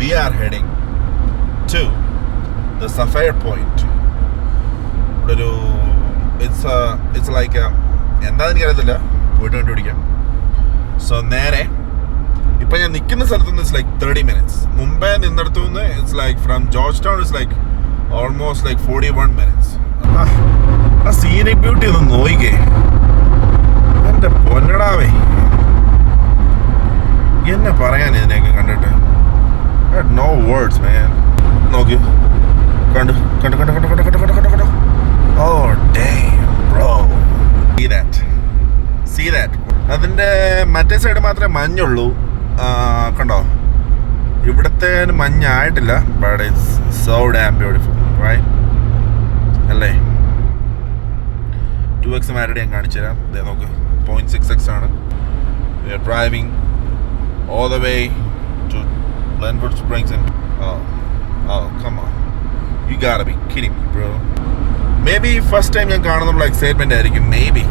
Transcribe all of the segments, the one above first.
we are heading to the Sapphire Point. It's like എന്താണെന്ന് എനിക്കറിയത്തില്ല, പോയിട്ട് കണ്ടുപിടിക്കാം. സോ നേരെ ഇപ്പം ഞാൻ നിൽക്കുന്ന സ്ഥലത്ത് നിന്ന് ഇറ്റ്സ് ലൈക്ക് 30 minutes. മുമ്പേ നിന്നിടത്തു നിന്ന് it's like from Georgetown it's like almost like 41 minutes. ആ സീനിക് ബ്യൂട്ടി ഒന്ന് നോയിക്കേ, എൻ്റെ പൊന്നടാവേ, എന്നെ പറയാൻ ഇതിനെയൊക്കെ കണ്ടിട്ട്. No words man. നോക്കി കണ്ടു കണ്ടു കണ്ടു കണ്ടു കണ്ടു കണ്ടു കണ്ടു കണ്ടു. Oh damn bro, see that. അതിൻ്റെ മറ്റേ സൈഡ് മാത്രമേ മഞ്ഞുള്ളൂ, കണ്ടോ? ഇവിടുത്തെ മഞ്ഞായിട്ടില്ല. But it's so damn beautiful, right? അല്ലേ? 2x മാരുടെ ഞാൻ കാണിച്ചു തരാം. ഇതേ നോക്ക്, 0.6x ആണ്. We are driving all the way to Glenwood Springs and oh come on, you gotta be kidding me bro. Maybe first time ഞാൻ കാണുന്നുള്ള എക്സൈറ്റ്മെന്റ് ആയിരിക്കും, maybe,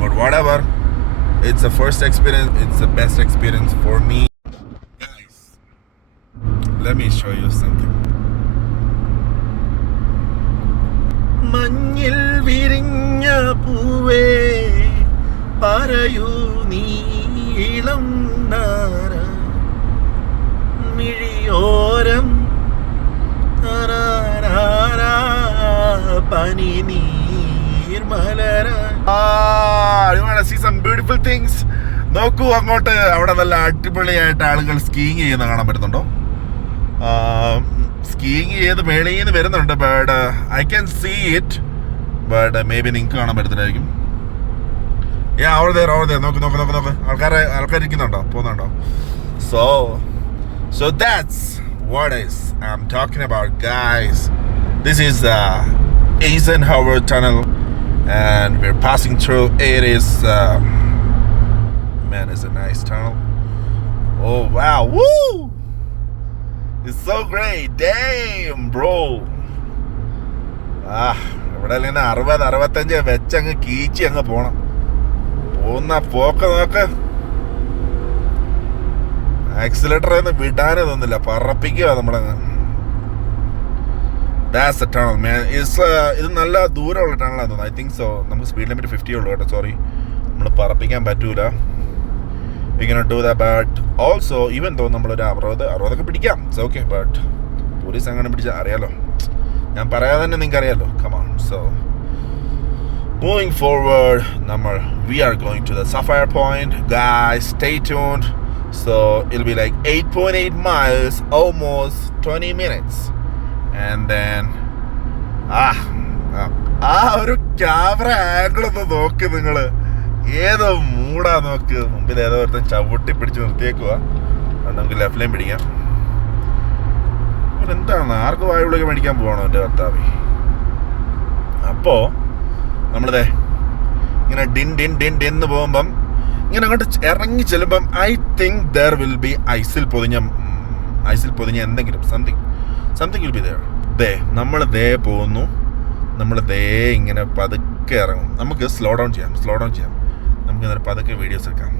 but whatever, it's the first experience, it's the best experience for me. Guys, let me show you something. മഞ്ഞിൽ വിരിഞ്ഞ പൂവേ പറയൂ നീളം നാര മിഴിയോരം പനി നീർമലര. You want to see some beautiful things? നോക്കൂ അങ്ങോട്ട്, അവിടെ നല്ല അടിപൊളിയായിട്ട് ആളുകൾ സ്കീയിങ് ചെയ്യുന്ന കാണാൻ പറ്റുന്നുണ്ടോ? സ്കീയിങ് ചെയ്ത് മേളിൽ നിന്ന് വരുന്നുണ്ട്. But I can see it, but maybe നിങ്ങൾക്ക് കാണാൻ പറ്റുന്നില്ലായിരിക്കും. അവിടെ നോക്ക് നോക്ക് നോക്ക് നോക്ക്, ആൾക്കാർ ഇരിക്കുന്നുണ്ടോ, പോകുന്നുണ്ടോ? So that's what I'm talking about, guys. This is the Eisenhower Tunnel and we're passing through. It is man, it's a nice tunnel. Oh wow, woo, it's so great. Damn bro. ഇവിടെ നിന്ന് 60-65 വെച്ചങ്ങ് കീച്ചി അങ്ങ് പോണം. പോകുന്ന പോക്ക് നോക്ക്, accelerator ഒന്ന് വിടാനേ തോന്നില്ല, പറപ്പിക്കുക നമ്മളങ്ങ്. That's the tunnel, man. ഇത് നല്ല ദൂരമുള്ള ടണലാണെന്ന് തോന്നുന്നു. I think so. നമുക്ക് സ്പീഡ് ലിമിറ്റ് 50 ഉള്ളൂ കേട്ടോ, സോറി. നമ്മൾ പറപ്പിക്കാൻ പറ്റൂല. We cannot do that, but also even though നമ്മളൊരു 60 പിടിക്കാം, ഇറ്റ്സ് ഓക്കെ. ബട്ട് പോലീസ് അങ്ങനെ പിടിച്ചാൽ അറിയാലോ, ഞാൻ പറയാതെ തന്നെ നിങ്ങൾക്ക് അറിയാലോ. Come on. So moving forward, we are going to the Sapphire Point. Guys, stay tuned. So it'll be like 8.8 miles, almost 20 minutes. And then ഒരു ക്യാമറ ആംഗിൾ ഒന്ന് നോക്ക് നിങ്ങള്, ഏതോ മൂടാ നോക്ക്. മുമ്പിൽ ഏതോ ഒരുത്തൻ ചവിട്ടി പിടിച്ച് നിർത്തിയേക്കുക. നമുക്ക് ലെഫ്റ്റ് ലൈൻ പിടിക്കാം. എന്താണ്, ആർക്ക് വായുവിളൊക്കെ മേടിക്കാൻ പോകണോ എൻ്റെ കർത്താവേ? അപ്പോ നമ്മളിതേ ഇങ്ങനെ ഡിൻ ഡിൻ ഡിൻ ഡിൻ എന്ന് പോകുമ്പം ഇങ്ങനെ അങ്ങോട്ട് ഇറങ്ങി ചെല്ലുമ്പം I think there will be ഐസിൽ പൊതിഞ്ഞ എന്തെങ്കിലും സംതിങ് വിൽ ബി നമ്മൾ പോകുന്നു. നമ്മൾ ഇങ്ങനെ പതുക്കെ ഇറങ്ങും. നമുക്ക് സ്ലോ ഡൗൺ ചെയ്യാം. നമുക്ക് ഇന്നലെ പതുക്കെ വീഡിയോസ് എടുക്കാം.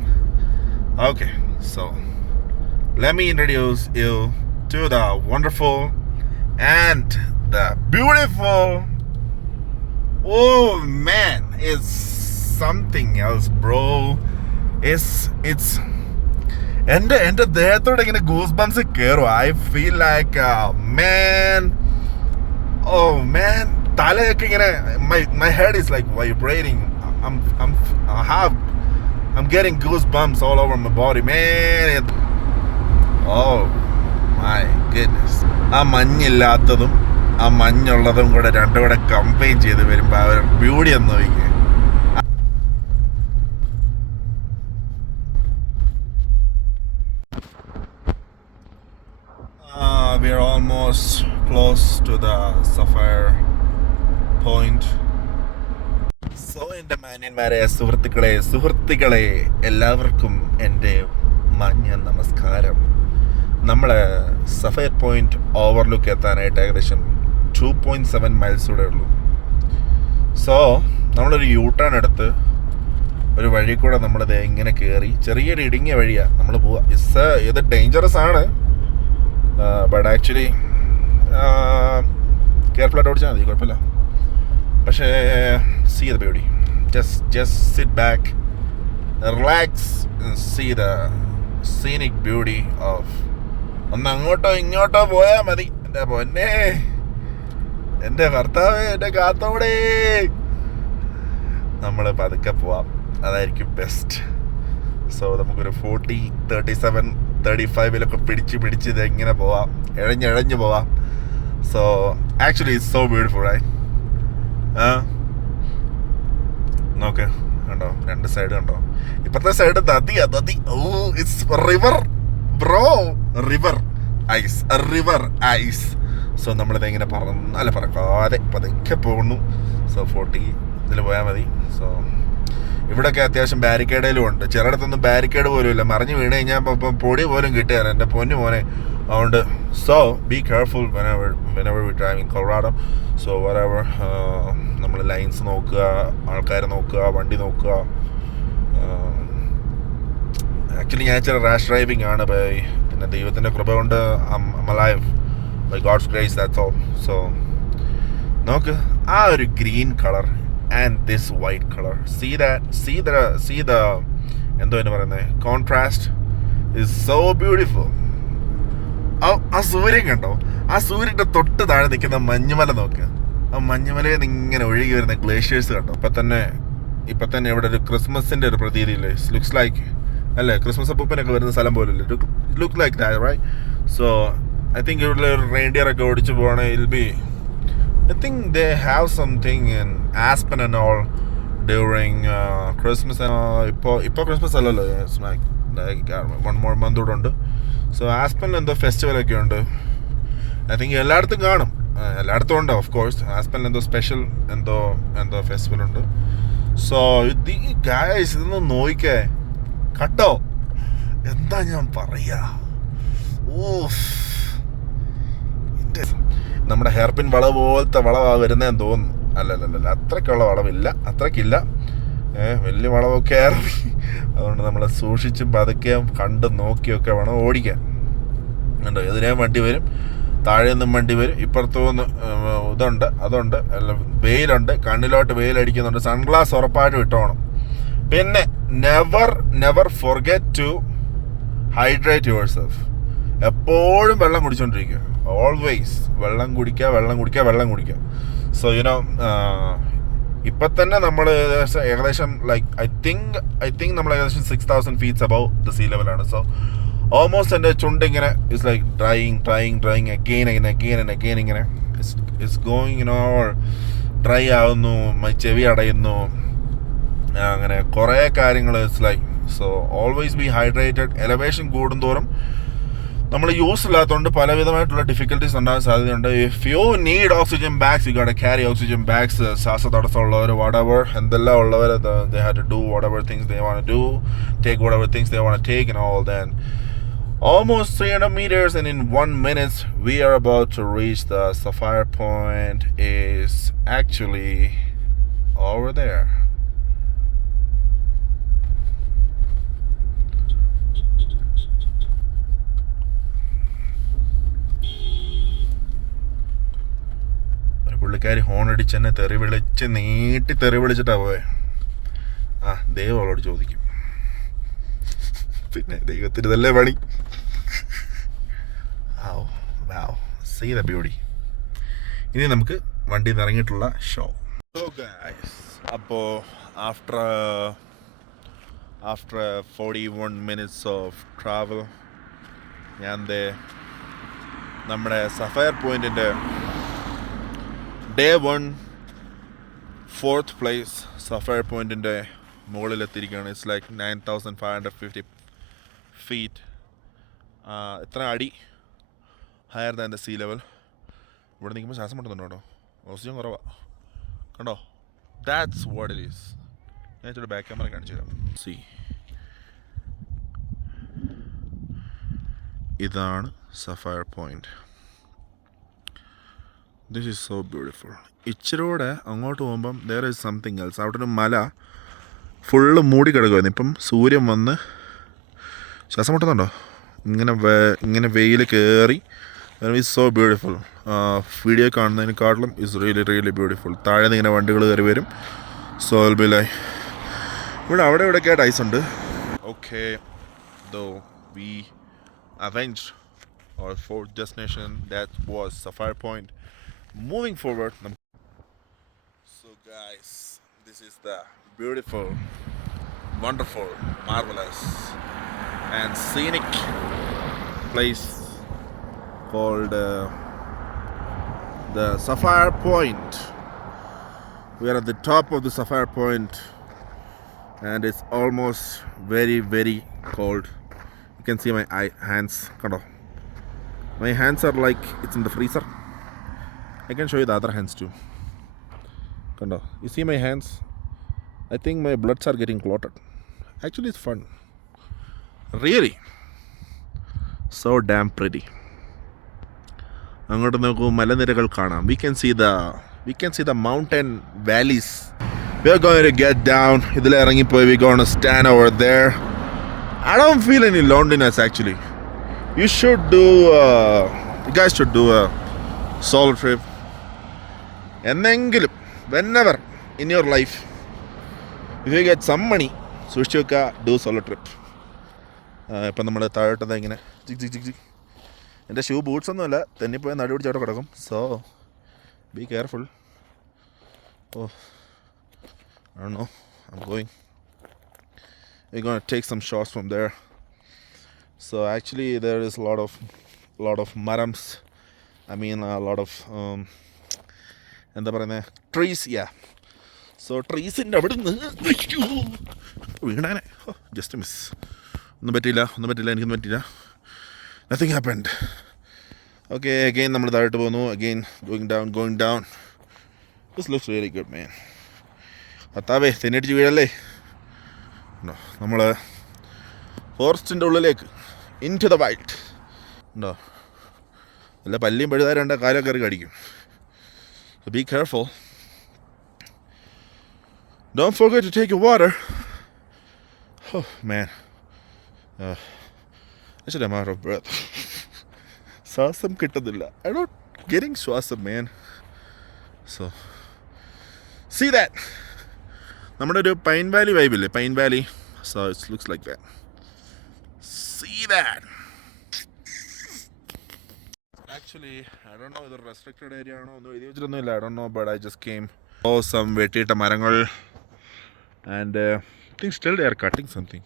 Okay, so let me introduce you to the wonderful and the beautiful. Oh man, it's something else bro. It's എൻ്റെ ദേഹത്തോടെ ഇങ്ങനെ ഗൂസ് ബംസ് കയറും. I feel like man, oh man, തലയൊക്കെ ഇങ്ങനെ my head is like vibrating. I'm getting goosebumps all over my body, man. Oh my goodness. ആ മഞ്ഞില്ലാത്തതും ആ മഞ്ഞുള്ളതും കൂടെ രണ്ടും കൂടെ കമ്പൈൻ ചെയ്ത് വരുമ്പോൾ ആ ഒരു ബ്യൂട്ടി ഒന്ന് നോക്കിക്കേ. We are almost close to the Sapphire Point. So എൻ്റെ മാന്യന്മാരെ സുഹൃത്തുക്കളെ എല്ലാവർക്കും എൻ്റെ മഞ്ഞ നമസ്കാരം. നമ്മൾ സഫയർ പോയിന്റ് ഓവർലുക്ക് എത്താനായിട്ട് ഏകദേശം 2.7 miles കൂടെ ഉള്ളൂ. സോ നമ്മളൊരു യൂട്ടേൺ എടുത്ത് ഒരു വഴി കൂടെ നമ്മളിത് ഇങ്ങനെ കയറി, ചെറിയൊരു ഇടുങ്ങിയ വഴിയാണ് നമ്മൾ പോവുക. ഇത് ഡേഞ്ചറസ് ആണ്, ബട്ട് ആക്ച്വലി കെയർഫുള്ളായിട്ട് ഓടിച്ചാൽ മതി, കുഴപ്പമില്ല. പക്ഷേ see the beauty, just sit back, relax and see the scenic beauty of. ഒന്ന് അങ്ങോട്ടോ ഇങ്ങോട്ടോ പോയാൽ മതി. എൻ്റെ പൊന്നെ, എൻ്റെ ഭർത്താവേ, എൻ്റെ കാത്തോടെ, നമ്മൾ പതുക്കെ പോവാം, അതായിരിക്കും ബെസ്റ്റ്. സോ നമുക്കൊരു 40, 37, 35 പിടിച്ച് ഇതെങ്ങനെ പോവാം, ഇഴഞ്ഞ് പോവാം. So actually it's so beautiful right. നോക്ക്, കണ്ടോ, രണ്ട് സൈഡ് കണ്ടോ. ഇപ്പത്തെ സൈഡ് നദി. Oh, it's river bro, river ice. So നമ്മളിത് ഇങ്ങനെ പറക്കാതെ പതുക്കെ പോകുന്നു. സോ 40 ഇതിൽ പോയാൽ മതി. സോ ഇവിടെയൊക്കെ അത്യാവശ്യം ബാരിക്കേഡേലും ഉണ്ട്, ചിലയിടത്തൊന്നും ബാരിക്കേഡ് പോലും ഇല്ല, മറിഞ്ഞ് വീണ് കഴിഞ്ഞാൽ ഇപ്പം പൊടി പോലും കിട്ടുകയാണ് എൻ്റെ പൊന്നു മോനെ. അതുകൊണ്ട് so be careful whenever we drive in Colorado. So whatever, നമ്മൾ ലൈൻസ് നോക്കുക, ആൾക്കാരെ നോക്കുക, വണ്ടി നോക്കുക. ആക്ച്വലി ഞാൻ ചില റാഷ് ഡ്രൈവിംഗ് ആണ്, പിന്നെ ദൈവത്തിൻ്റെ കൃപ കൊണ്ട് I'm alive by God's grace, that's all. So നോക്ക്, ആ ഒരു green colour and this white color, see the എന്തോ എന്ന് പറയുന്നത്, കോൺട്രാസ്റ്റ് is so beautiful. ആ സൂര്യൻ കണ്ടോ, ആ സൂര്യൻ്റെ തൊട്ട് താഴെ നിൽക്കുന്ന മഞ്ഞുമല നോക്കുക, ആ മഞ്ഞുമലയിൽ നിന്ന് ഇങ്ങനെ ഒഴുകി വരുന്ന ഗ്ലേഷ്യേഴ്സ് കണ്ടോ. ഇപ്പം തന്നെ ഇവിടെ ഒരു ക്രിസ്മസിൻ്റെ ഒരു പ്രതീതിയില്ലേ, ലുക്സ് ലൈക്ക്, അല്ലേ, ക്രിസ്മസ് അപ്പൂപ്പനൊക്കെ വരുന്ന സ്ഥലം പോലല്ലേ, look like that right. So I think ഇവിടെ ഒരു റെയിൻഡിയർ ഒക്കെ ഓടിച്ചു പോകണേ, I think they have something in Aspen and all during Christmas. ഇപ്പോൾ ക്രിസ്മസ് അല്ലല്ലോ, one more month കൂടെ ഉണ്ട്. സോ ആസ്പനിൽ എന്തോ ഫെസ്റ്റിവൽ ഒക്കെ ഉണ്ട്, ഐ തിങ്ക് എല്ലായിടത്തും കാണും, എല്ലായിടത്തും ഉണ്ട് ഓഫ് കോഴ്സ്. ആസ്പനിൽ എന്തോ സ്പെഷ്യൽ എന്തോ ഫെസ്റ്റിവൽ ഉണ്ട്. സോ ഗായ്സ്, ഇതൊന്ന് നോക്കിക്കേ കേട്ടോ, എന്താ ഞാൻ പറയാ, നമ്മുടെ ഹെയർപിൻ വളവ് പോലത്തെ വളവാണ് വരുന്നതെന്ന് തോന്നുന്നു. അല്ലല്ല, അത്രയ്ക്കുള്ള വളവില്ല, അത്രയ്ക്കില്ല, വലിയ വളവൊക്കെ ഇറങ്ങി. അതുകൊണ്ട് നമ്മൾ സൂക്ഷിച്ചും പതുക്കെയും കണ്ടും നോക്കിയൊക്കെ വേണം ഓടിക്കാൻ. കണ്ടോ, എതിരെയും വണ്ടി വരും, താഴെ നിന്നും വണ്ടി വരും, ഇപ്പുറത്തുനിന്ന് ഇതുണ്ട്, അതുണ്ട്, അല്ല വെയിലുണ്ട്, കണ്ണിലോട്ട് വെയിലടിക്കുന്നുണ്ട്. സൺഗ്ലാസ് ഉറപ്പായിട്ടും ഇട്ടോണം. പിന്നെ never forget to hydrate yourself. എപ്പോഴും വെള്ളം കുടിച്ചുകൊണ്ടിരിക്കുക, ഓൾവേസ് വെള്ളം കുടിക്കുക. സോ യുനോ, ഇപ്പം തന്നെ നമ്മൾ ഏകദേശം ലൈക്ക് ഐ തിങ്ക് നമ്മൾ ഏകദേശം 6,000 feet above the sea level ആണ്. സോ ഓൾമോസ്റ്റ് എൻ്റെ ചുണ്ട് ഇങ്ങനെ ഇറ്റ്സ് ലൈക്ക് ഡ്രൈയിങ് അഗെയിൻ ഇങ്ങനെ ഇറ്റ്സ് ഗോയിങ് ഡ്രൈ ആവുന്നു, ചെവി അടയുന്നു, അങ്ങനെ കുറേ കാര്യങ്ങൾ. It's like, so always be hydrated. Elevation കൂടുന്തോറും നമ്മൾ യൂസ് ഇല്ലാത്തതുകൊണ്ട് പലവിധമായിട്ടുള്ള ഡിഫിക്കൽട്ടീസ് ഉണ്ടാകാൻ സാധ്യതയുണ്ട്. If you need oxygen bags, you got carry oxygen bags. ശ്വാസതടസ്സമുള്ളവർ, whatever, എന്തെല്ലാം ഉള്ളവർ, they have to do whatever things they want to do, take whatever things they want to take and all that. Almost 300 meters and in 1 minute we are about to reach the Sapphire Point. Is actually over there. പുള്ളിക്കാരി horn അടിച്ച് എന്നെ തെറി വിളിച്ചിട്ടാ പോയെ. ദൈവം അവളോട് ചോദിക്കും, പിന്നെ ദൈവത്തിന് ഇതല്ലേ പണി. See the beauty. ഇനി നമുക്ക് വണ്ടിയിൽ നിന്ന് ഇറങ്ങിയിട്ടുള്ള ഷോ. അപ്പോൾ ആഫ്റ്റർ 41 minutes ഓഫ് ട്രാവൽ ഞാൻ നമ്മുടെ സഫയർ പോയിന്റിൻ്റെ Day 1 4th place സഫയർ പോയിന്റിൻ്റെ മുകളിലെത്തിയിരിക്കുകയാണ്. It's like 9,550 feet. എത്ര അടി higher than the sea level. ഇവിടെ നിൽക്കുമ്പോൾ ശ്വാസം മുട്ടുന്നുണ്ടോ കേട്ടോ, ഓക്സിജൻ കുറവാണ് കണ്ടോ. That's what it is. ഞാൻ ഇച്ചിരി ബാക്ക് ക്യാമറ കാണിച്ചു തരാം. സീ, ഇതാണ് Sapphire Point. This is so beautiful. ഇച്ചിരൂടെ അങ്ങോട്ട് പോകുമ്പം ദർ ഈസ് സംതിങ് എൽസ്. അവിടെ ഒരു മല ഫുള്ള് മൂടി കിടക്കുമായിരുന്നു, ഇപ്പം സൂര്യൻ വന്ന് ശ്വാസം മുട്ടുന്നുണ്ടോ, ഇങ്ങനെ വെയിൽ കയറി ഈസ് സോ ബ്യൂട്ടിഫുൾ. വീഡിയോ കാണുന്നതിനെക്കാട്ടിലും ഈസ് റിയലി റിയലി ബ്യൂട്ടിഫുൾ. താഴെ നിന്ന് ഇങ്ങനെ വണ്ടികൾ കയറി വരും. സോ വിൽ ബി ലൈക്ക് ഇവിടെ അവിടെ ഇവിടെയൊക്കെയായിട്ട് ഐസ് ഉണ്ട്. Okay, though we avenged our fourth destination, that was Sapphire Point. Moving forward, so guys, this is the beautiful, wonderful, marvelous and scenic place called the Sapphire Point. We are at the top of the Sapphire Point and it's almost very very cold. You can see my hands. Kando. My hands are like it's in the freezer. I can show you the other hands too. Kando. You see my hands? I think my bloods are getting clotted. Actually, it's fun. Really. So damn pretty. അങ്ങോട്ട് നോക്കൂ, മലനിരകൾ കാണാം. We can see the mountain valleys. We are going to get down. ഇതിൽ ഇറങ്ങിപ്പോയി we going to stand over there. I don't feel any loneliness actually. You guys should do a solo trip. എന്തെങ്കിലും whenever in your life, if you get some money, സൂക്ഷിച്ച് വെക്കുക, do solo trip. ഇപ്പം നമ്മൾ താഴോട്ടത് ഇങ്ങനെ jig എൻ്റെ shoe boots ഒന്നുമല്ല, തെന്നിപ്പോയി നടുപിടിച്ച് അവിടെ കിടക്കും. So be careful. Oh I don't know, I'm going. We're going to take some shots from there. So actually there is a lot of marams. I mean a lot of എന്താ പറയുന്നത്, trees. Yeah, so trees ൻ്റെ അവിടെ നിന്ന് വീണാനെ just miss. ഒന്നും പറ്റിയില്ല, എനിക്കൊന്നും പറ്റിയില്ല. Nothing happened. Okay, again നമ്മൾ താഴോട്ട് പോകുന്നു. Again going down. This looks really good, man. അത്താവേ തെന്നിടിച്ച് വീഴല്ലേ. നമ്മൾ ഫോറസ്റ്റിൻ്റെ ഉള്ളിലേക്ക് ഇൻ ടു ദ വൈൽഡ് ഉണ്ടോ. നല്ല പല്ലിയും പഴുതാരണ്ട കാലൊക്കെ കയറി കടിക്കും. So be careful. Don't forget to take your water. Oh man, I should have out of breath. ശ്വാസം കിട്ടുന്നില്ല. I'm not getting ശ്വാസം, man. So see that. നമ്മുടെ ഒരു പൈൻ വാലി വൈബില്ലേ, pine valley. So it looks like that. See that? Actually, I don't know whether restricted area ആണോ ഒന്നും എഴുതി വെച്ചിട്ടൊന്നുമില്ല. I don't know, but I just came. Oh, some വെട്ടിയിട്ട മരങ്ങൾ. And I think still they are cutting something.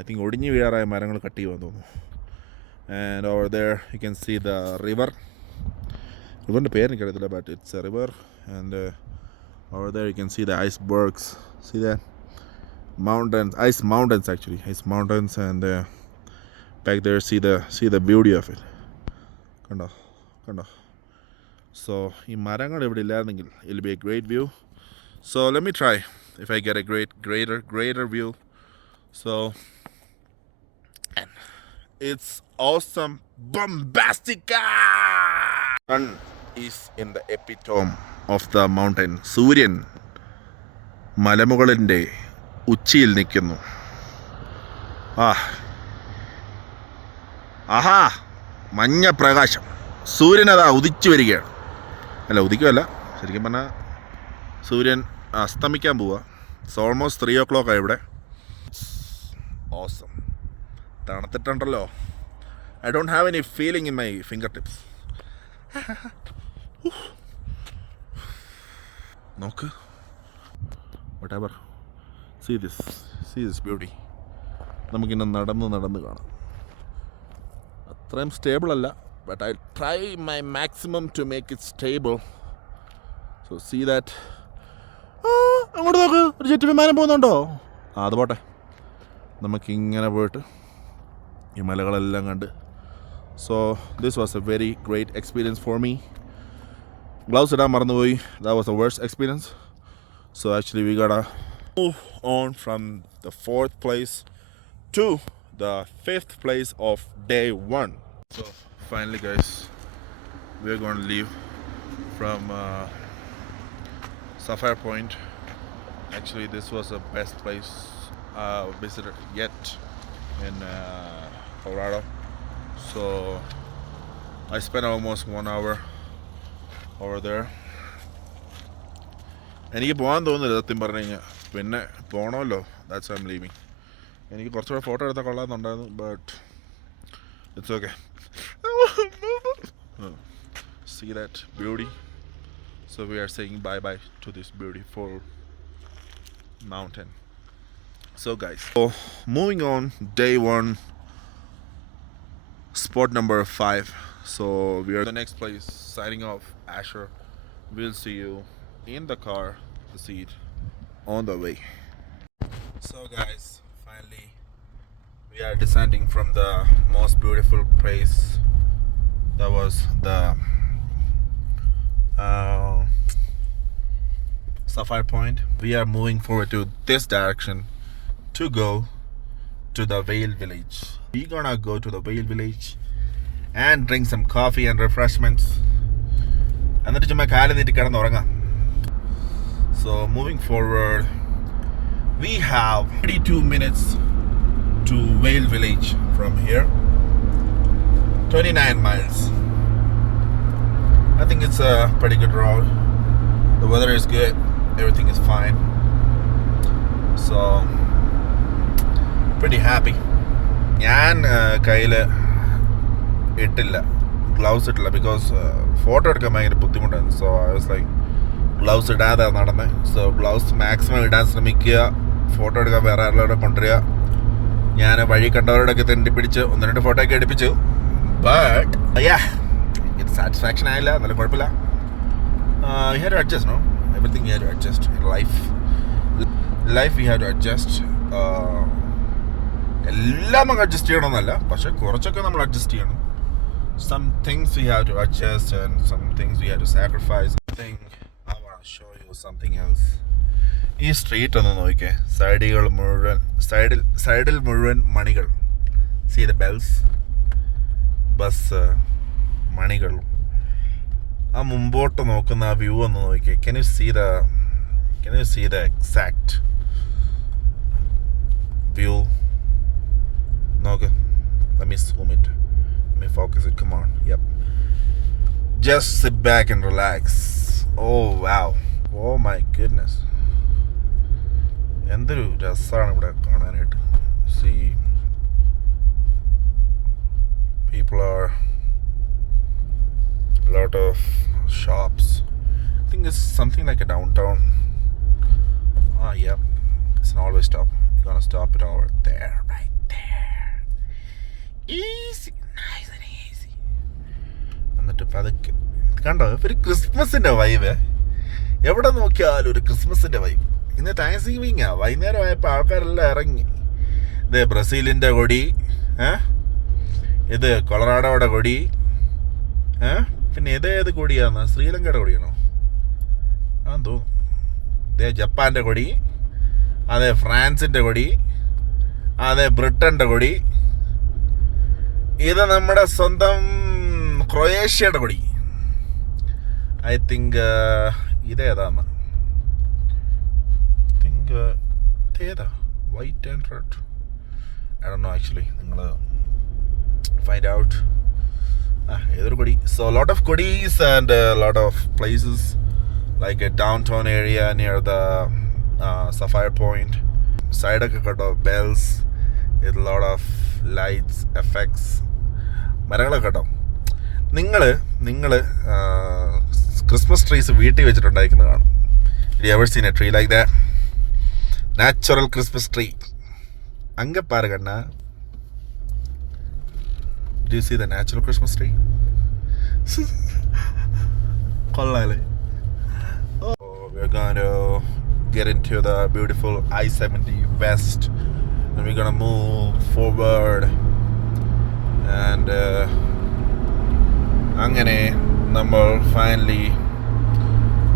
I think ഒടിഞ്ഞു വീഴാറായ മരങ്ങൾ cut ചെയ്യുവാൻ തോന്നുന്നു. And over there you can see the river. റിവറിൻ്റെ പേര് എനിക്കറിയത്തില്ല, but it's a river. And over there you can see the icebergs. See that? Mountains, ice mountains actually, ice mountains. And back there see the beauty of it. Kanda. So ഈ മരങ്ങൾ ഇവിടെ ഇല്ലായിരുന്നെങ്കിൽ it'll be a great view. So let me try if I get a greater view. So it's awesome, bombastica. Sun is in the epitome of the mountain. സൂര്യൻ മലമുകളിൻ്റെ ഉച്ചിയിൽ നിൽക്കുന്നു. ആഹാ, മഞ്ഞ പ്രകാശം. സൂര്യനതാ ഉദിച്ചു വരികയാണ്. അല്ല, ഉദിക്കുമല്ല, ശരിക്കും പറഞ്ഞാൽ സൂര്യൻ അസ്തമിക്കാൻ പോവുക. ഇറ്റ്സ് ഓൾമോസ്റ്റ് 3 o'clock ഇവിടെ. ഓസം. തണുത്തിട്ടുണ്ടല്ലോ. I don't have any feeling in my finger tips. നോക്ക്, whatever. See this beauty. നമുക്കിന്ന് നടന്ന് കാണാം. അത്രയും സ്റ്റേബിൾ അല്ല, but I'll try my maximum to make it stable. So see that. അങ്ങോട്ട് നോക്ക്, ഒരു ജെറ്റ് വിമാനം പോകുന്നുണ്ടോ? അത് പോട്ടെ, നമുക്കിങ്ങനെ പോയിട്ട് ഈ മലകളെല്ലാം കണ്ട്. So this was a very great experience for me. Gloves ഇടാൻ മറന്നുപോയി. That was the worst experience. So actually we gotta move on from the 4th place to the 5th place of day 1. So finally guys, we're going to leave from Sapphire Point. Actually this was the best place visited yet in Colorado. So I spent almost 1 hour over there. എനിക്ക് പോകാൻ തോന്നുന്നില്ല സത്യം പറഞ്ഞു കഴിഞ്ഞാൽ. പിന്നെ പോകണമല്ലോ, that's I'm leaving. എനിക്ക് കുറച്ചുകൂടെ ഫോട്ടോ എടുത്താൽ കൊള്ളാമെന്നുണ്ടായിരുന്നു, but it's okay. See that beauty? So we are saying bye-bye to this beautiful mountain. So guys, so moving on, day 1, spot number 5. So we are the next place. Signing off, Asher. We'll see you in the car, the seat, on the way. So guys, finally we are descending from the most beautiful place. That was the Sapphire Point. We are moving forward to this direction to go to the Whale Village. We're gonna go to the Whale Village and drink some coffee and refreshments. എന്നിട്ട് ചുമ്മാ കാല് നീട്ടി കിടന്ന് ഉറങ്ങാം. So moving forward, we have 32 minutes to Whale Village from here. 29 miles. I think it's a pretty good road. The weather is good. Everything is fine. So pretty happy. ഞാൻ കയ്യിൽ ഇട്ടില്ല, gloves ഇട്ടില്ല, ബിക്കോസ് ഫോട്ടോ എടുക്കാൻ ഭയങ്കര ബുദ്ധിമുട്ടാണ്. So I was like gloves ഇടാതെ നടന്നത്. So gloves maximum ഇടാൻ ശ്രമിക്കുക, ഫോട്ടോ എടുക്കാൻ വേറെ ആളുകളെ കൊണ്ടുവരിക. ഞാൻ വഴി കണ്ടവരോടൊക്കെ തെണ്ടി പിടിച്ച് 1-2 ഫോട്ടോ ഒക്കെ എടുപ്പിച്ചു. ബട്ട് ഇത് സാറ്റിസ്ഫാക്ഷൻ ആയില്ല, നല്ല കുഴപ്പമില്ല. You have to adjust, no? Everything you have to adjust in life. We have to adjust. എല്ലാം നമുക്ക് അഡ്ജസ്റ്റ് ചെയ്യണമെന്നല്ല, പക്ഷെ കുറച്ചൊക്കെ നമ്മൾ അഡ്ജസ്റ്റ് ചെയ്യണം. Some things we have to adjust and some things we have to sacrifice. I think I want to show you something else. ഈ street ഒന്ന് നോക്കിക്കേ. സൈഡിൽ മുഴുവൻ മണികൾ. See the bells? ബസ് മണികൾ. ആ മുമ്പോട്ട് നോക്കുന്ന ആ വ്യൂ ഒന്ന് നോക്കിക്കേ. Can you see the exact view? നോക്ക്. Let me zoom it. Let me focus it. Come on. Yep. Just sit back and relax. Oh wow. Oh my goodness. എന്തൊരു രസമാണ് ഇവിടെ കാണാനായിട്ട്. See, people are a lot of shops. I think it's something like a downtown. Yep. It's an always stop. You're gonna stop it over there, right there. Easy, nice and easy. എന്നിട്ട് പതുക്കെ കണ്ടോ ഒരു ക്രിസ്മസിന്റെ vibe. എവിടെ നോക്കിയാലും ഒരു ക്രിസ്മസിന്റെ vibe. ഇന്ന് താങ്ക്സ് ഗിവിങ്ങാ. വൈകുന്നേരം ആയപ്പോൾ ആൾക്കാരെല്ലാം ഇറങ്ങി. ഇത് ബ്രസീലിന്റെ കൊടി, ഇത് കൊളറാഡോയുടെ കൊടി, പിന്നെ ഏത് കൊടിയാന്ന്? ശ്രീലങ്കയുടെ കൊടിയാണോ? തോന്നുന്നു. ഇതേ ജപ്പാൻ്റെ കൊടി, അതെ ഫ്രാൻസിൻ്റെ കൊടി, അതെ ബ്രിട്ടൻ്റെ കൊടി, ഇത് നമ്മുടെ സ്വന്തം ക്രൊയേഷ്യയുടെ കൊടി. ഐ തിങ്ക് ഇതേതാന്ന്? ഏതാ? White and red. I don't know actually. നിങ്ങൾ ഫൈൻഡ് ഔട്ട്. ഏതൊരു കൊടി. സോ ലോട്ട് ഓഫ് കൊടീസ് and lot of places like a downtown area near the Sapphire Point. സൈഡൊക്കെ കേട്ടോ ബെൽസ്, ഇത് ലോട്ട് ഓഫ് ലൈറ്റ്സ്, എഫക്ട്സ്, മരങ്ങളൊക്കെ കേട്ടോ. നിങ്ങൾ ക്രിസ്മസ് ട്രീസ് വീട്ടിൽ വെച്ചിട്ടുണ്ടായിരിക്കുന്നത് കാണും. You ever seen a tree like that? Natural Christmas tree. Anga paruganna. Do you see the natural Christmas tree? Kollale. Oh, we're going to get into the beautiful I-70 West, and we're going to move forward. And അങ്ങനെ നമ്മൾ finally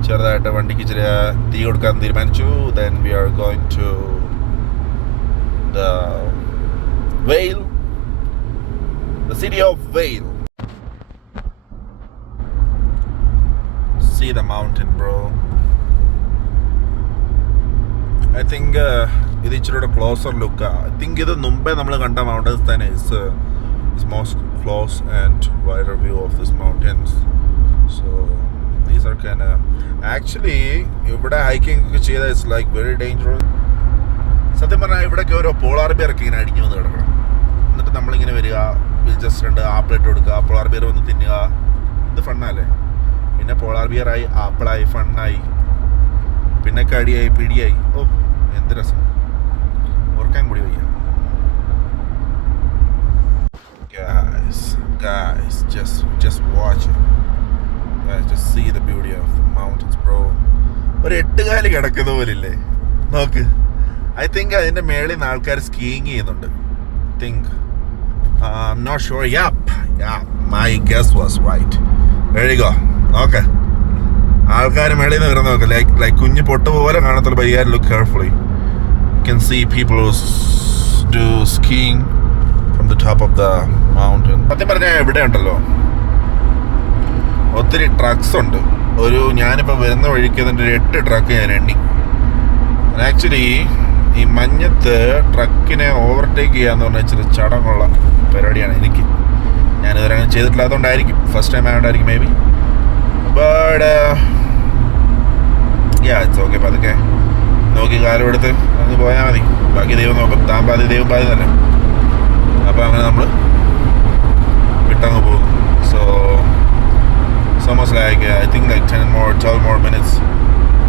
ചെറുതായിട്ട് വണ്ടിക്ക് ഇച്ചിരി തീ കൊടുക്കാൻ തീരുമാനിച്ചു. Then we are going to the Whale, the city of Whale. See the mountain, bro. I think ഇത് ഇച്ചിരി ക്ലോസർ ലുക്കാ. I think ഇത് മുമ്പേ നമ്മൾ കണ്ട മൗണ്ടൻസ് തന്നെ. It's It's most close and wider view of these mountains. So these are kind of actually ഇവിടെ hiking ഒക്കെ ചെയ്താൽ ഇറ്റ്സ് ലൈക്ക് വെരി ഡേഞ്ചറസ്. സത്യം പറഞ്ഞാൽ ഇവിടെയൊക്കെ ഓരോ പോളാർ ബിയർ ഒക്കെ ഇങ്ങനെ അടിഞ്ഞു വന്ന് കിടക്കണം. എന്നിട്ട് നമ്മളിങ്ങനെ വരിക, ജസ്റ്റ് 2 ആപ്പിൾ ഇട്ട് കൊടുക്കുക, പോളാർ ബിയർ വന്ന് തിന്നുക. ഇത് ഫണ്ണല്ലേ. പിന്നെ പോളാർ ബിയറായി, ആപ്പിളായി, ഫണ്ണായി, പിന്നെ കടിയായി, പിടിയായി. ഓ എന്ത് രസം, ഓർക്കാൻ കൂടി വയ്യ. Guys, just watch it. Guys, just see the beauty of the mountains, bro. ഒരു 8 കാല് കിടക്കുന്ന പോലില്ലേ, നോക്ക്. ഐ തിങ്ക് അതിൻ്റെ മേളിൽ നിന്ന് ആൾക്കാർ സ്കീയിങ് ചെയ്യുന്നുണ്ട്. I'm not sure. Yeah, my guess was right. There you go. നോക്ക്, ആൾക്കാർ മേളിൽ നിന്ന് വരുന്ന നോക്ക്. ലൈക്ക് കുഞ്ഞ് പൊട്ട് പോലെ കാണത്തുള്ളൂ. But you gotta look carefully. You can see people do skiing from the top of the mountain. സത്യം പറഞ്ഞാൽ ഇവിടെ ഉണ്ടല്ലോ ഒത്തിരി ട്രക്സ് ഉണ്ട്. ഞാനിപ്പോൾ വരുന്ന വഴിക്ക് അതിൻ്റെ 8 ട്രക്ക് ഞാൻ എണ്ണി. ആക്ച്വലി ഈ മഞ്ഞത്ത് ട്രക്കിനെ ഓവർടേക്ക് ചെയ്യാന്ന് പറഞ്ഞാൽ ഇച്ചിരി ചടങ്ങുള്ള പരിപാടിയാണ്. ഞാനിതുവരെ അങ്ങനെ ചെയ്തിട്ടില്ലാത്തതുകൊണ്ടായിരിക്കും, ഫസ്റ്റ് ടൈം ആയതുകൊണ്ടായിരിക്കും maybe. But it's okay. പതുക്കെ നോക്കി കാലം എടുത്ത് അങ്ങ് പോയാൽ മതി. ബാക്കി ദൈവം നോക്കും. താൻ പാതി ദൈവം പാതി തന്നെ. അപ്പോൾ അങ്ങനെ നമ്മൾ വിട്ടങ്ങ് പോകുന്നു. So almost like I think like 12 more minutes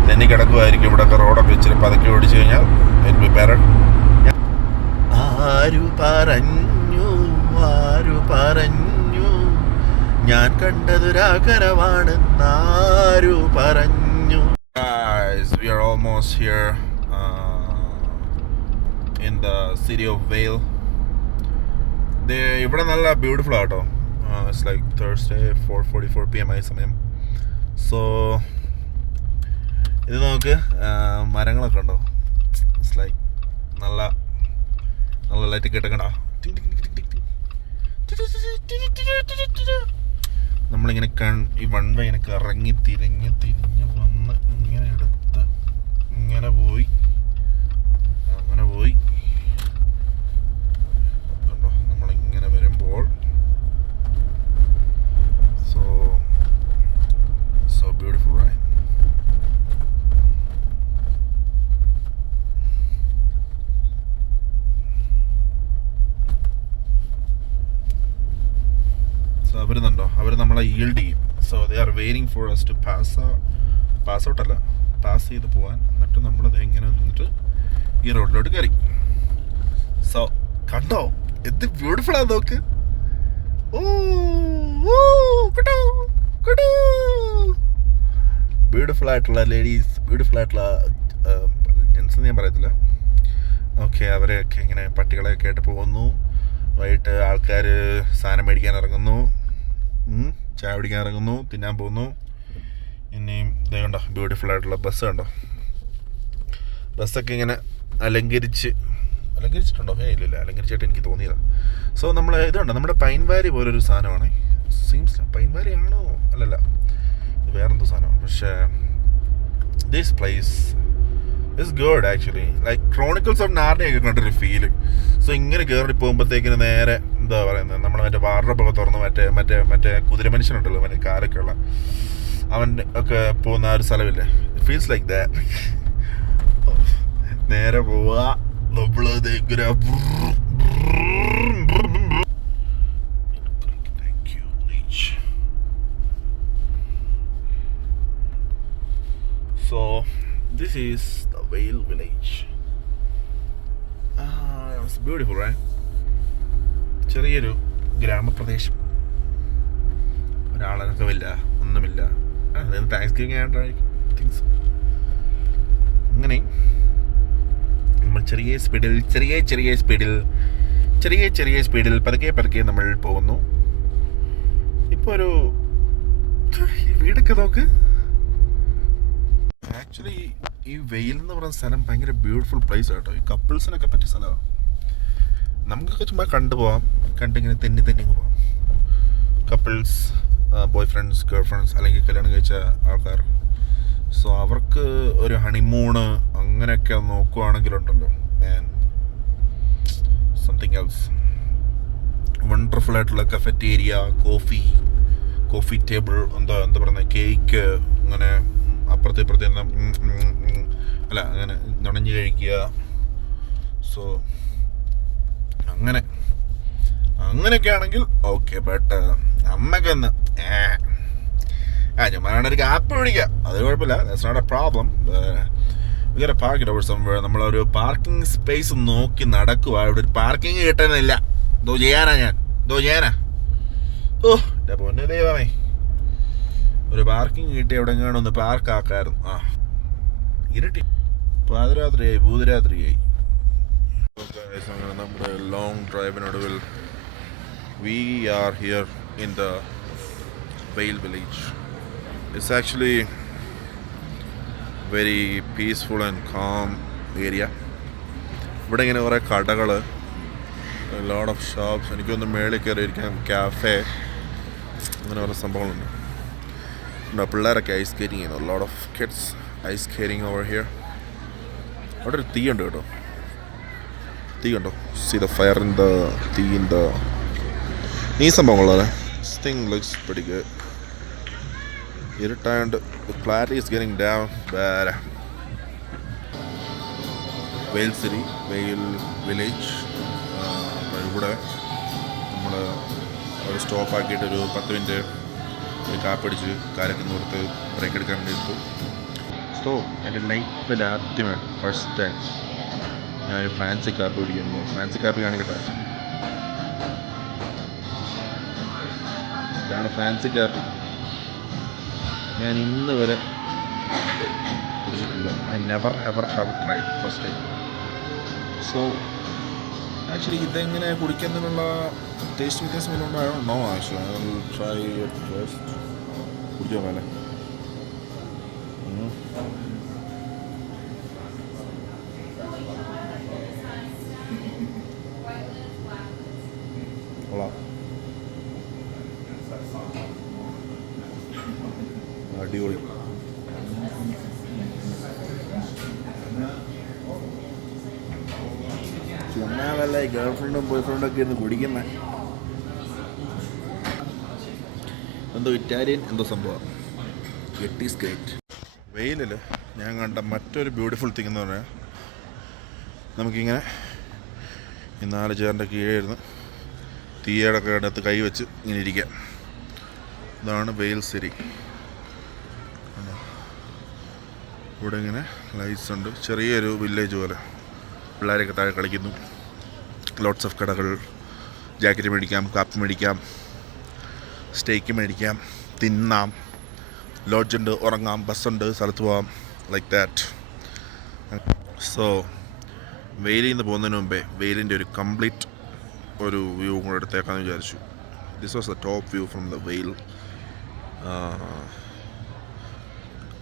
തന്നെ കിടക്കുമായിരിക്കും. ഇവിടെയൊക്കെ റോഡൊക്കെ ഇച്ചിരി പതുക്കെ ഓടിച്ചു കഴിഞ്ഞാൽ it will be better. ആരു പറഞ്ഞു ഞാൻ കണ്ടതൊരാകരമാണെന്നാരു പറഞ്ഞു. Guys, we are almost here in the city of Vale. ഇവിടെ നല്ല ബ്യൂട്ടിഫുൾ ആട്ടോ. It's like Thursday 4:44 PM ആയ സമയം. സോ ഇത് നോക്ക്, മരങ്ങളൊക്കെ ഉണ്ടോ. ഇറ്റ്സ് ലൈക്ക് നല്ല ലൈറ്റ് കേട്ടക്കണ്ട. നമ്മളിങ്ങനെ ഈ വൺവേ ഇങ്ങനെ കറങ്ങി തിരിഞ്ഞ് വന്ന് ഇങ്ങനെ എടുത്ത് ഇങ്ങനെ പോയി അങ്ങനെ പോയി നമ്മളിങ്ങനെ വരുമ്പോൾ so beautiful, right? So അവർ നമ്മളെ yield ചെയ്യും. So they are waiting for us to pass ചെയ്ത് പോകാൻ. എന്നിട്ട് നമ്മളത് ഇങ്ങനെ നിന്നിട്ട് ഈ റോഡിലോട്ട് കയറി. സോ കണ്ടോ എന്ത് ബ്യൂട്ടിഫുൾ ആ നോക്ക്. ബ്യൂട്ടിഫുൾ ആയിട്ടുള്ള ലേഡീസ്, ബ്യൂട്ടിഫുൾ ആയിട്ടുള്ള ജെൻസ് ഞാൻ പറയത്തില്ല. ഓക്കെ, അവരെയൊക്കെ ഇങ്ങനെ പട്ടികളെയൊക്കെ ആയിട്ട് പോകുന്നു. വൈകിട്ട് ആൾക്കാർ സാധനം മേടിക്കാൻ ഇറങ്ങുന്നു, ചായ പിടിക്കാൻ ഇറങ്ങുന്നു, തിന്നാൻ പോകുന്നു. ഇനിയും ഇതേ കണ്ടോ ബ്യൂട്ടിഫുൾ ആയിട്ടുള്ള ബസ് കണ്ടോ. ബസ്സൊക്കെ ഇങ്ങനെ അലങ്കരിച്ചിട്ടുണ്ടോ? ഇല്ല, അലങ്കരിച്ചായിട്ട് എനിക്ക് തോന്നിയതാ. സോ നമ്മൾ ഇതുണ്ട്, നമ്മുടെ പൈൻ വാലി പോലൊരു സാധനമാണ്. സീംസ് പൈൻ വാലി ആണോ? അല്ലല്ല, വേറെന്തോ സാധനമാണ്. പക്ഷേ this place is good actually. Like Chronicles of നാർണിയൊക്കെ കണ്ടൊരു ഫീല്. സോ ഇങ്ങനെ കയറി പോകുമ്പോഴത്തേക്കിന് നേരെ എന്താ പറയുന്നത്, നമ്മൾ മറ്റേ വാർഡ്രോബൊക്കെ തുറന്ന് മറ്റേ കുതിര മനുഷ്യനുണ്ടല്ലോ, മറ്റേ കാരൊക്കെ ഉള്ള അവൻ ഒക്കെ പോകുന്ന ആ ഒരു സ്ഥലമില്ലേ, ഇറ്റ് ഫീൽസ് ലൈക്ക് ദാറ്റ്. നേരെ പോവാ നമ്മളത് ഇങ്ങനെ. So this is the Vale village. It's beautiful, right? ചെറിയൊരു ഗ്രാമപ്രദേശം, ഒരാളനക്കമില്ല, ഒന്നുമില്ല. താങ്ക്സ് ഗിവിംഗ് ആയിട്ടായിരിക്കും തിങ്സ്. അങ്ങനെ നമ്മൾ ചെറിയ സ്പീഡിൽ പതുക്കെ നമ്മൾ പോകുന്നു. ഇപ്പോൾ ഒരു വീടൊക്കെ നോക്ക്. ആക്ച്വലി ഈ വെയിൽ എന്ന് പറയുന്ന സ്ഥലം ഭയങ്കര ബ്യൂട്ടിഫുൾ പ്ലേസ് കേട്ടോ. ഈ കപ്പിൾസിനൊക്കെ പറ്റിയ സ്ഥലമാണ്. നമുക്കൊക്കെ ചുമ്മാ കണ്ടിങ്ങനെ തെന്നി പോവാം. Couples, boy friends, girl friends, അല്ലെങ്കിൽ കല്യാണം കഴിച്ച ആൾക്കാർ. സോ അവർക്ക് ഒരു ഹണിമൂണ് അങ്ങനെയൊക്കെ നോക്കുവാണെങ്കിലുണ്ടല്ലോ, മാൻ, സംതിങ് എൽസ്. വണ്ടർഫുൾ ആയിട്ടുള്ള കഫറ്റേരിയ, കോഫി ടേബിൾ, എന്താ പറയുന്നത്, കേക്ക്, അങ്ങനെ അപ്പുറത്തെ ഇപ്പുറത്തെ അല്ല അങ്ങനെ നുണഞ്ഞ് കഴിക്കുക. സോ അങ്ങനെയൊക്കെ ആണെങ്കിൽ ഓക്കെ. ബട്ട് നമ്മക്കൊന്ന് ഞാൻ ഒരു ആപ്പ് പിടിക്കാം, അത് കുഴപ്പമില്ല. That's not a problem. വേറെ പാർക്ക് ഓവർ സംവെയർ. നമ്മളൊരു പാർക്കിംഗ് സ്പേസ് നോക്കി നടക്കുക. ഇവിടെ ഒരു പാർക്കിംഗ് കിട്ടുന്നില്ല. എന്തോ ചെയ്യാനാ ഓ എൻ്റെ പൊന്നു ദൈവമേ, ഒരു പാർക്കിംഗ് കിട്ടി എവിടെങ്ങാനും ഒന്ന് പാർക്കാക്കായിരുന്നു. ഇരുട്ടി പാതിരാത്രിയായി, ഭൂതരാത്രിയായി. അങ്ങനെ നമ്മുടെ long ഡ്രൈവിനൊടുവിൽ we are here in the Vale village. It's actually very peaceful and calm area. ഇവിടെ ഇങ്ങനെ കുറേ കടകൾ, ലോട്ട് ഓഫ് ഷോപ്സ്. എനിക്കൊന്ന് മേളിൽ കയറിയിരിക്കാം, കാഫേ, അങ്ങനെ കുറേ സംഭവങ്ങളുണ്ട്. പിള്ളേരൊക്കെ ഐസ് സ്കേറ്റിംഗ് ചെയ്യുന്നു. Lot of kids ice skating over here. അവിടെ ഒരു തീ ഉണ്ട് കേട്ടോ, തീ കണ്ടോ? See the fire in the തീ ഇൻ ദ ഈ സംഭവങ്ങളല്ലേ. This thing looks pretty good. ഇരുട്ടായതുകൊണ്ട് the clarity is getting down. Vail city, Vail village. ഇവിടെ നമ്മൾ ഒരു സ്റ്റോപ്പാക്കിയിട്ട് ഒരു 10 മിനിറ്റ് ഒരു കാപ്പടിച്ച് കാലൊക്കെ നിർത്ത് ബ്രേക്ക് എടുക്കാൻ വേണ്ടി എടുത്തു. സോ എൻ്റെ ലൈഫിൽ ആദ്യമായിട്ട് ഫസ്റ്റ് ടൈം ഞാനൊരു ഫാൻസി കാപ്പി പിടിക്കുന്നു. ഫാൻസി കാപ്പി കാണിക്കട്ടെ. ഇതാണ് ഫാൻസി കാപ്പി. ഞാൻ ഇന്ന് വരെ കുടിച്ചിട്ടില്ല. I never ever have tried, first time. So actually ഇതെങ്ങനെ കുടിക്കുന്നതിനുള്ള ടേസ്റ്റ് വ്യത്യാസം വല്ലതും ഉണ്ടോ? No, actually I will try it first. കുടിച്ചോ മേലെ. കൊള്ളാം, അടിപൊളി. ചുമ്മാതല്ല, ഗേൾ ഫ്രണ്ടും ബോയ് ഫ്രണ്ടൊക്കെ ഇരുന്ന് കുടിക്കുന്ന എന്തോ ഇറ്റാലിയൻ എന്തോ സംഭവം. Getty skate. വെയിലിൽ ഞാൻ കണ്ട മറ്റൊരു ബ്യൂട്ടിഫുൾ തിങ് എന്ന് പറഞ്ഞാൽ, നമുക്കിങ്ങനെ ഈ 4 ചെയറിൻ്റെ കീഴിലിരുന്ന് തീയടൊക്കെ അടുത്ത് കൈ വെച്ച് ഇങ്ങനെ ഇരിക്കാം. ഇതാണ് വെയിൽ സിറ്റി. ഇവിടെ ഇങ്ങനെ ലൈറ്റ്സ് ഉണ്ട്. ചെറിയൊരു വില്ലേജ് പോലെ. പിള്ളേരൊക്കെ താഴെ കളിക്കുന്നു. ലോട്ട്സ് ഓഫ് കടകൾ. ജാക്കറ്റ് മേടിക്കാം, കാപ്പി മേടിക്കാം, സ്റ്റേക്ക് മേടിക്കാം, തിന്നാം, ലോഡ്ജുണ്ട്, ഉറങ്ങാം, ബസ്സുണ്ട്, സ്ഥലത്ത് പോകാം, ലൈക്ക് ദാറ്റ്. സോ വെയിലിൽ നിന്ന് പോകുന്നതിന് മുമ്പേ വെയിലിൻ്റെ ഒരു കംപ്ലീറ്റ് ഒരു വ്യൂ കൂടെ എടുത്തേക്കാമെന്ന് വിചാരിച്ചു. This was the top view from the വെയിൽ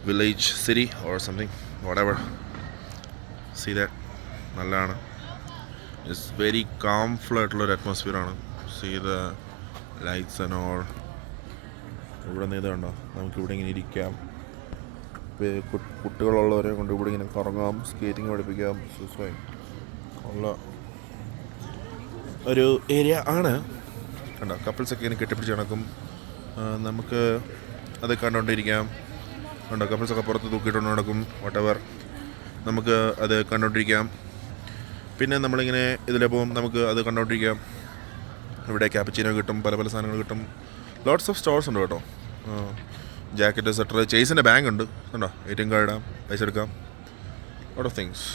village city or something, whatever. See that? നല്ലതാണ്. It's very calmful ആയിട്ടുള്ള ഒരു അറ്റ്മോസ്ഫിയർ ആണ്. See the lights and all. ഇവിടെ നിന്ന് ഇതുണ്ടോ, നമുക്കിവിടെ ഇങ്ങനെ ഇരിക്കാം. കുട്ടികളുള്ളവരെ കൊണ്ട് ഇവിടെ ഇങ്ങനെ കറങ്ങാം, സ്കേറ്റിംഗ് പഠിപ്പിക്കാം. ഉള്ള ഒരു ഏരിയ ആണ്. കണ്ടോ, കപ്പിൾസൊക്കെ ഇങ്ങനെ കെട്ടിപ്പിടിച്ച് നടക്കും. നമുക്ക് അത് കണ്ടുകൊണ്ടിരിക്കാം. ഉണ്ടോ, കപ്പിൾസൊക്കെ പുറത്ത് തൂക്കിയിട്ടുണ്ട് നടക്കും. വട്ടവർ നമുക്ക് അത് കണ്ടുകൊണ്ടിരിക്കാം. പിന്നെ നമ്മളിങ്ങനെ ഇതിലെ പോകും, നമുക്ക് അത് കണ്ടുകൊണ്ടിരിക്കാം. ഇവിടെ ക്യാപ്പച്ചീനോ കിട്ടും, പല പല സാധനങ്ങൾ കിട്ടും. ലോട്ട്സ് ഓഫ് സ്റ്റോർസ് ഉണ്ട് കേട്ടോ. ജാക്കറ്റ്, സ്വെറ്റർ, ചേസിൻ്റെ ബാഗ് ഉണ്ട്. കണ്ടോ, ATM കാർഡ് ഇടാം, പൈസ എടുക്കാം. Lot of things.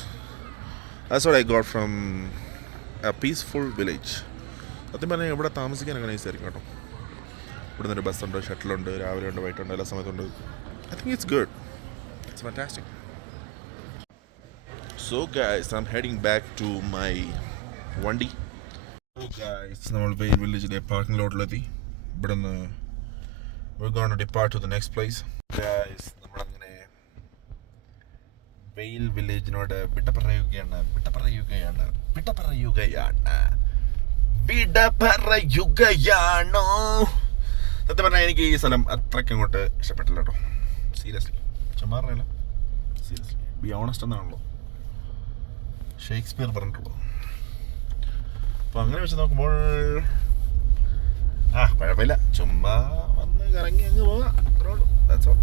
That's what I got from A peaceful village. സത്യം പറഞ്ഞാൽ ഇവിടെ താമസിക്കാനൊക്കെ നൈസായിരിക്കും കേട്ടോ. ഇവിടെ നിന്നൊരു ബസ്സുണ്ട്, ഷട്ടിലുണ്ട്, രാവിലെ ഉണ്ട്, വൈകിട്ടുണ്ട്, എല്ലാ സമയത്തുണ്ട്. I think it's good. It's fantastic. So guys, I'm heading back to my വണ്ടി. So guys, നമ്മൾ വെയിൽ വില്ലേജിലെ പാർക്കിംഗ് ലോട്ടിലെത്തി. ഇവിടെ നിന്ന് we're going to depart to the next place. Guys, നമ്മളങ്ങനെ വെയിൽ വില്ലേജിനോട് വിട പറയുകയാണ്. സത്യം പറഞ്ഞാൽ എനിക്ക് ഈ സ്ഥലം അത്രയ്ക്ക് അങ്ങോട്ട് ഇഷ്ടപ്പെട്ടില്ല കേട്ടോ. സീരിയസ്ലി, ചുമ്മാ പറഞ്ഞില്ല, സീരിയസ്ലി ബി ഓണസ്റ്റ് എന്നാണല്ലോ ഷേക്സ്പിയർ പറഞ്ഞിട്ടുള്ളത്. അപ്പോൾ അങ്ങനെ വെച്ച് നോക്കുമ്പോൾ കുഴപ്പമില്ല, ചുമ്മാ വന്ന് കറങ്ങി അങ്ങ് പോവാം. That's all.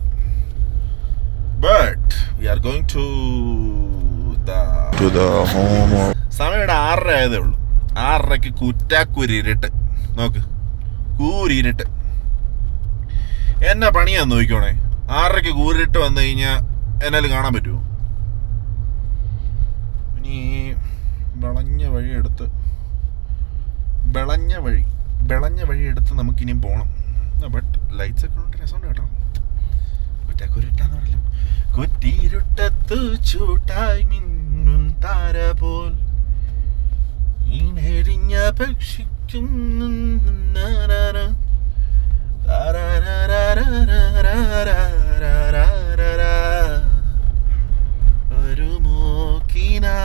But we are going to the home. സമയം ഇവിടെ 6:30 ആയതേ ഉള്ളൂ. 6:30 കുറ്റാക്കൂരിട്ട് നോക്ക്, കൂരിട്ട് എന്നാ പണിയാന്ന് നോക്കിക്കോണേ. 6:30 കൂരിട്ട് വന്നു കഴിഞ്ഞാൽ എന്നാലും കാണാൻ പറ്റുമോ? ഇനി വിളഞ്ഞ വഴി എടുത്ത് നമുക്കിനിയും പോകണം. ബട്ട് ലൈറ്റ്സ് ഒക്കെ ഉണ്ട്, രസമുണ്ട് കേട്ടോ. കുറ്റാക്കൂരിട്ടാന്ന് പറയല്ലോ. കുറ്റിരുട്ടത്തു ചൂട്ടായി മിന്നും താര പോൽ ഇണെരിഞ്ഞ പക്ഷിക്കും ഒരു മോക്കിനാവഴകും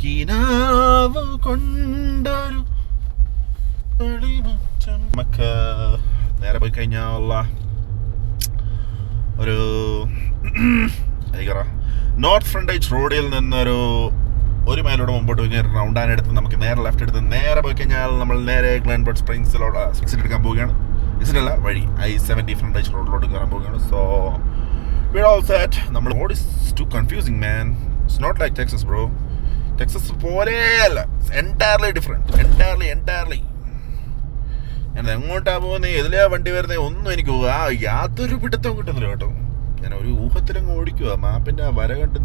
കിനാവ് കൊണ്ടൊരു നമുക്ക് നേരെ പോയി കഴിഞ്ഞാൽ ഒരു നോർത്ത് ഫ്രണ്ടേജ് റോഡിൽ നിന്നൊരു 1 മൈലോടെ മുമ്പോട്ട് പോയി റൗണ്ട് ആനെടുത്ത് നമുക്ക് നേരെ ലെഫ്റ്റ് എടുത്ത് നേരെ പോയി കഴിഞ്ഞാൽ നമ്മൾ നേരെ ഗ്ലെൻബർഡ് സ്പ്രിങ്സിലോട്ട് എക്സിറ്റ് എടുക്കാൻ പോവുകയാണ്. എക്സിറ്റ് അല്ല, വഴി I-70 ഫ്രണ്ടേജ് റോഡിലോട്ട് കയറാൻ പോവുകയാണ്. So we're all set. നമ്മൾ road is too confusing, man. It's not like Texas, bro. Texas പോലെയല്ല, entirely different. Entirely. എങ്ങോട്ടാ പോകുന്നത്, എതിലെയാ വണ്ടി വരുന്നത്, ഒന്നും എനിക്ക് യാതൊരു പിടുത്തം കിട്ടുന്നില്ല കേട്ടോ. ഞാൻ ഒരു ഊഹത്തിലങ്ങ് ഓടിക്കുക. മാപ്പിൻ്റെ ആ വര കണ്ട്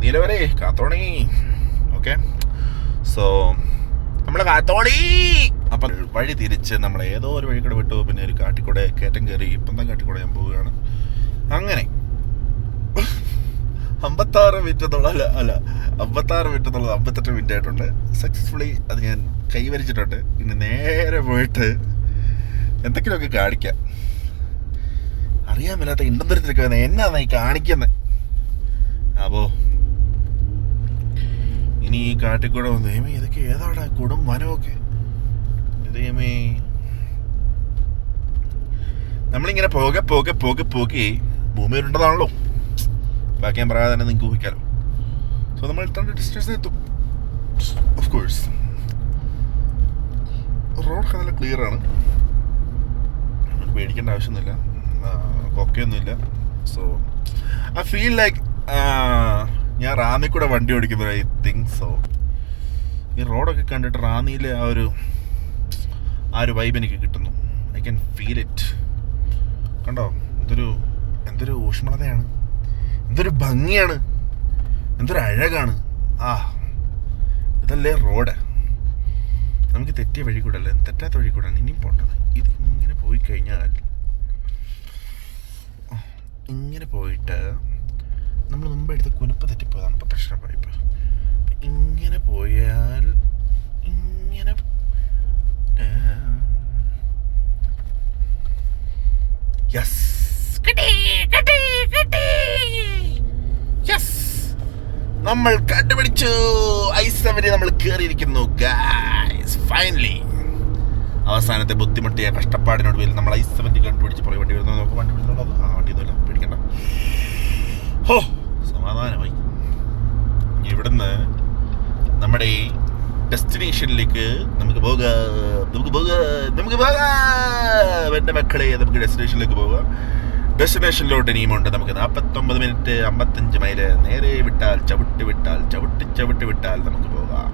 നീലവരേ കാത്തോണി. ഓക്കെ, സോ നമ്മൾ കാത്തോണി. അപ്പം വഴി തിരിച്ച് നമ്മൾ ഏതോ ഒരു വഴി കൂടെ വിട്ടു. പിന്നെ ഒരു കാട്ടിക്കൂടെ കയറ്റം കയറി ഇപ്പം കാട്ടിക്കൂടെ ഞാൻ പോവുകയാണ്. അങ്ങനെ 56 മിനിറ്റത്തോളം അല്ല 56 മിനിറ്റത്തോളം 58 മിനിറ്റ് ആയിട്ടുണ്ട്. സക്സസ്ഫുള്ളി അത് ഞാൻ കൈവരിച്ചിട്ടുണ്ട്. ഇനി നേരെ പോയിട്ട് എന്തെങ്കിലുമൊക്കെ കാണിക്കാം. അറിയാൻ മേലാത്ത ഇണ്ടന്തരത്തിലൊക്കെ വന്നത് എന്നാണ് ഈ കാണിക്കുന്നത്. അപ്പോൾ ഇനി ഈ കാട്ടിക്കൂടെ വന്ന് ദൈവമേ ഇതൊക്കെ ഏതാടാ കൊടും വനമൊക്കെ. ദൈവമേ നമ്മളിങ്ങനെ പോകെ ഭൂമി ഉരുണ്ടതാണല്ലോ. ബാക്കി ഞാൻ പറയാതെ തന്നെ നിങ്ങൾക്ക് ഊഹിക്കാലോ. സോ നമ്മൾ ഡെസ്റ്റിനേഷൻ എത്തും. ഓഫ് കോഴ്സ് റോഡൊക്കെ നല്ല ക്ലിയർ ആണ്, പേടിക്കേണ്ട ആവശ്യമൊന്നുമില്ല, കൊക്കയൊന്നുമില്ല. സോ ഐ ഫീൽ ലൈക്ക് ഞാൻ റാന്നി കൂടെ വണ്ടി ഓടിക്കുന്നത്. I think so. ഈ റോഡൊക്കെ കണ്ടിട്ട് റാന്നിയിലെ ആ ഒരു വൈബ് എനിക്ക് കിട്ടുന്നു. I can feel it. കണ്ടോ, എന്തൊരു ഊഷ്മളതയാണ്, എന്തൊരു ഭംഗിയാണ്, എന്തൊരു അഴകാണ്. ഇതല്ലേ റോഡ്. നമുക്ക് തെറ്റിയ വഴി കൂടെ അല്ല, തെറ്റാത്ത വഴി കൂടെയാണ് ഇനിയും പോകേണ്ടത്. ഇത് ഇങ്ങനെ പോയി കഴിഞ്ഞാൽ ഇങ്ങനെ പോയിട്ട് നമ്മൾ മുമ്പ് എടുത്ത കുനിപ്പ് തെറ്റിപ്പോയതാണ്. ഇപ്പം പ്രശ്നമായി. ഇപ്പം ഇങ്ങനെ പോയാൽ ഇങ്ങനെ യെസ് നമ്മൾ കണ്ടുപിടിച്ചു. I-70 നമ്മൾ കയറിയിരിക്കുന്നു ഗായ്സ്. ഫൈനലി അവസാനത്തെ ബുദ്ധിമുട്ടിയ കഷ്ടപ്പാടിനോട് പേരിൽ നമ്മൾ I-70 കണ്ടുപിടിച്ച് പോയി. വണ്ടി വരുന്നത് നോക്കും. വണ്ടി വരുന്നുള്ളത് വണ്ടിയൊന്നുമില്ല, പേടിക്കണ്ട. ഹോ, സമാധാനമായി. ഇവിടുന്ന് നമ്മുടെ ഡെസ്റ്റിനേഷനിലേക്ക് നമുക്ക് പോകാം. എൻ്റെ മക്കളെ, നമുക്ക് ഡെസ്റ്റിനേഷനിലേക്ക് പോകാം. ഡെസ്റ്റിനേഷനിലോട്ട് ഇനിയുമുണ്ട് നമുക്ക് 49 മിനിറ്റ് 55 മൈല്. നേരെ വിട്ടാൽ ചവിട്ടി വിട്ടാൽ നമുക്ക് പോകാം.